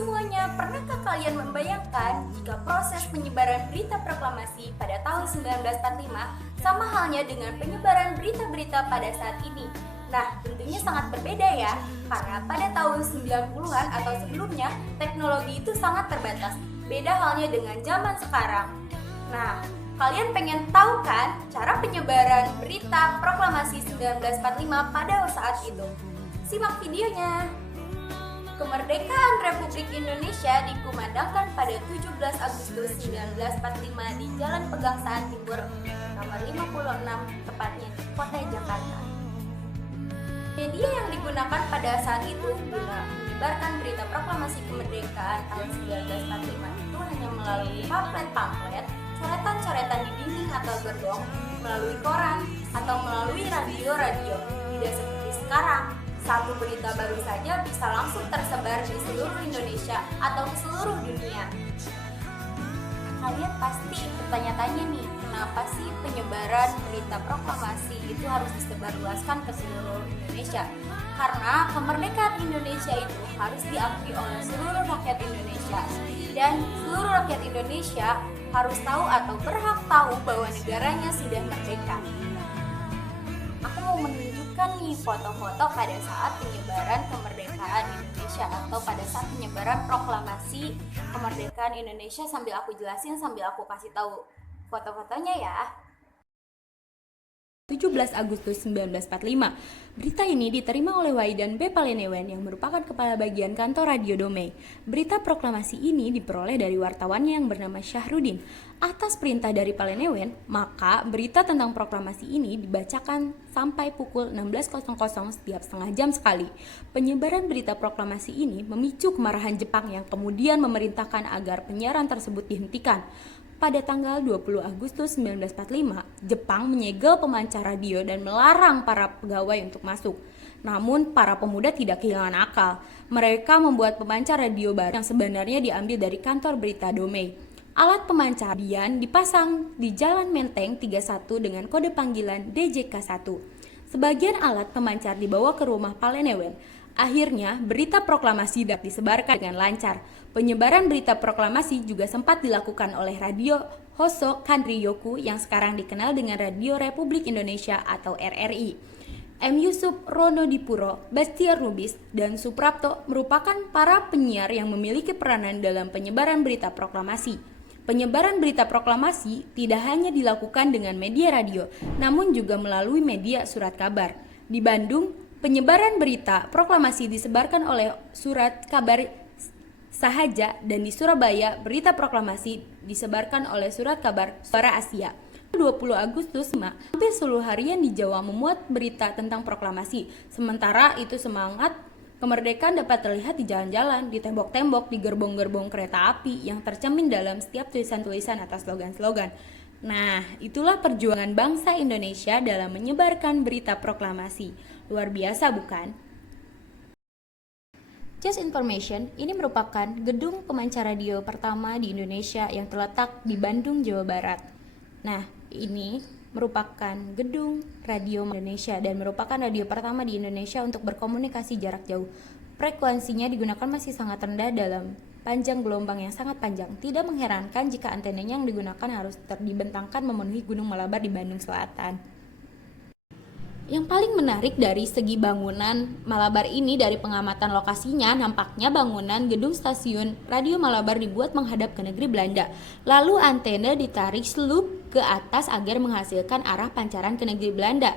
semuanya, pernahkah kalian membayangkan jika proses penyebaran berita proklamasi pada tahun 1945 sama halnya dengan penyebaran berita-berita pada saat ini? Nah, tentunya sangat berbeda ya, karena pada tahun 90-an atau sebelumnya, teknologi itu sangat terbatas. Beda halnya dengan zaman sekarang. Nah, kalian pengen tahu kan cara penyebaran berita proklamasi 1945 pada saat itu? Simak videonya. Kemerdekaan Republik Indonesia dikumandangkan pada 17 Agustus 1945 di Jalan Pegangsaan Timur nomor 56, tepatnya di Kota Jakarta. Media yang digunakan pada saat itu guna menyebarkan berita proklamasi kemerdekaan tahun 1945 itu hanya melalui pamflet-pamflet, coretan-coretan di dinding atau gerbong, melalui koran, atau melalui radio-radio. Tidak seperti sekarang, satu berita baru saja bisa langsung tersebar di seluruh Indonesia atau ke seluruh dunia. Kalian pasti bertanya-tanya nih, kenapa sih penyebaran berita proklamasi itu harus disebarluaskan ke seluruh Indonesia? Karena kemerdekaan Indonesia itu harus diakui oleh seluruh rakyat Indonesia, dan seluruh rakyat Indonesia harus tahu atau berhak tahu bahwa negaranya sudah merdeka. Aku mau menunjukkan nih foto-foto pada saat penyebaran kemerdekaan Indonesia atau pada saat penyebaran proklamasi kemerdekaan Indonesia, sambil aku jelasin, sambil aku kasih tahu foto-fotonya ya. 17 Agustus 1945. Berita ini diterima oleh Waidan B. Palenewen yang merupakan kepala bagian kantor Radio Domei. Berita proklamasi ini diperoleh dari wartawannya yang bernama Syahrudin. Atas perintah dari Palenewen, maka berita tentang proklamasi ini dibacakan sampai pukul 16.00 setiap setengah jam sekali. Penyebaran berita proklamasi ini memicu kemarahan Jepang yang kemudian memerintahkan agar penyiaran tersebut dihentikan. Pada tanggal 20 Agustus 1945, Jepang menyegel pemancar radio dan melarang para pegawai untuk masuk. Namun, para pemuda tidak kehilangan akal. Mereka membuat pemancar radio baru yang sebenarnya diambil dari kantor berita Domei. Alat pemancar radian dipasang di Jalan Menteng 31 dengan kode panggilan DJK1. Sebagian alat pemancar dibawa ke rumah Palenewen. Akhirnya, berita proklamasi dapat disebarkan dengan lancar. Penyebaran berita proklamasi juga sempat dilakukan oleh Radio Hoso Kanryoku yang sekarang dikenal dengan Radio Republik Indonesia atau RRI. M. Yusuf, Rono Dipuro, Bastian Rubis, dan Suprapto merupakan para penyiar yang memiliki peranan dalam penyebaran berita proklamasi. Penyebaran berita proklamasi tidak hanya dilakukan dengan media radio, namun juga melalui media surat kabar. Di Bandung, penyebaran berita proklamasi disebarkan oleh surat kabar Sahaja, dan di Surabaya berita proklamasi disebarkan oleh surat kabar Suara Asia. 20 Agustus, hampir seluruh harian di Jawa memuat berita tentang proklamasi. Sementara itu semangat kemerdekaan dapat terlihat di jalan-jalan, di tembok-tembok, di gerbong-gerbong kereta api yang tercermin dalam setiap tulisan-tulisan atas slogan-slogan. Nah, itulah perjuangan bangsa Indonesia dalam menyebarkan berita proklamasi. Luar biasa bukan? Just Information, ini merupakan gedung pemancar radio pertama di Indonesia yang terletak di Bandung, Jawa Barat. Nah, ini merupakan gedung radio Indonesia dan merupakan radio pertama di Indonesia untuk berkomunikasi jarak jauh. Frekuensinya digunakan masih sangat rendah dalam panjang gelombang yang sangat panjang. Tidak mengherankan jika antenanya yang digunakan harus dibentangkan memenuhi Gunung Malabar di Bandung Selatan. Yang paling menarik dari segi bangunan Malabar ini, dari pengamatan lokasinya, nampaknya bangunan gedung stasiun Radio Malabar dibuat menghadap ke negeri Belanda. Lalu antena ditarik slup ke atas agar menghasilkan arah pancaran ke negeri Belanda.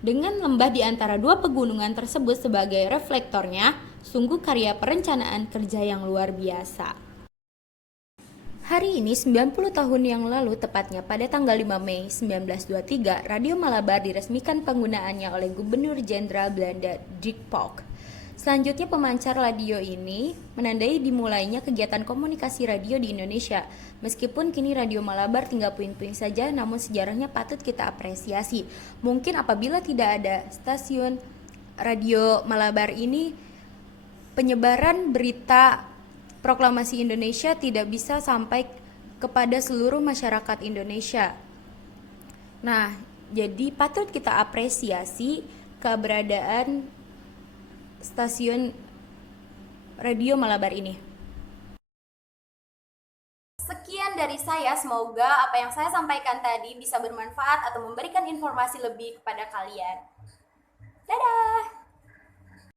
Dengan lembah di antara dua pegunungan tersebut sebagai reflektornya, sungguh karya perencanaan kerja yang luar biasa. Hari ini 90 tahun yang lalu, tepatnya pada tanggal 5 Mei 1923, Radio Malabar diresmikan penggunaannya oleh Gubernur Jenderal Belanda Dick Polk. Selanjutnya pemancar radio ini menandai dimulainya kegiatan komunikasi radio di Indonesia. Meskipun kini Radio Malabar tinggal puing-puing saja, namun sejarahnya patut kita apresiasi. Mungkin apabila tidak ada stasiun Radio Malabar ini, penyebaran berita proklamasi Indonesia tidak bisa sampai kepada seluruh masyarakat Indonesia. Nah, jadi patut kita apresiasi keberadaan stasiun Radio Malabar ini. saya, semoga apa yang saya sampaikan tadi bisa bermanfaat atau memberikan informasi lebih kepada kalian. Dadah!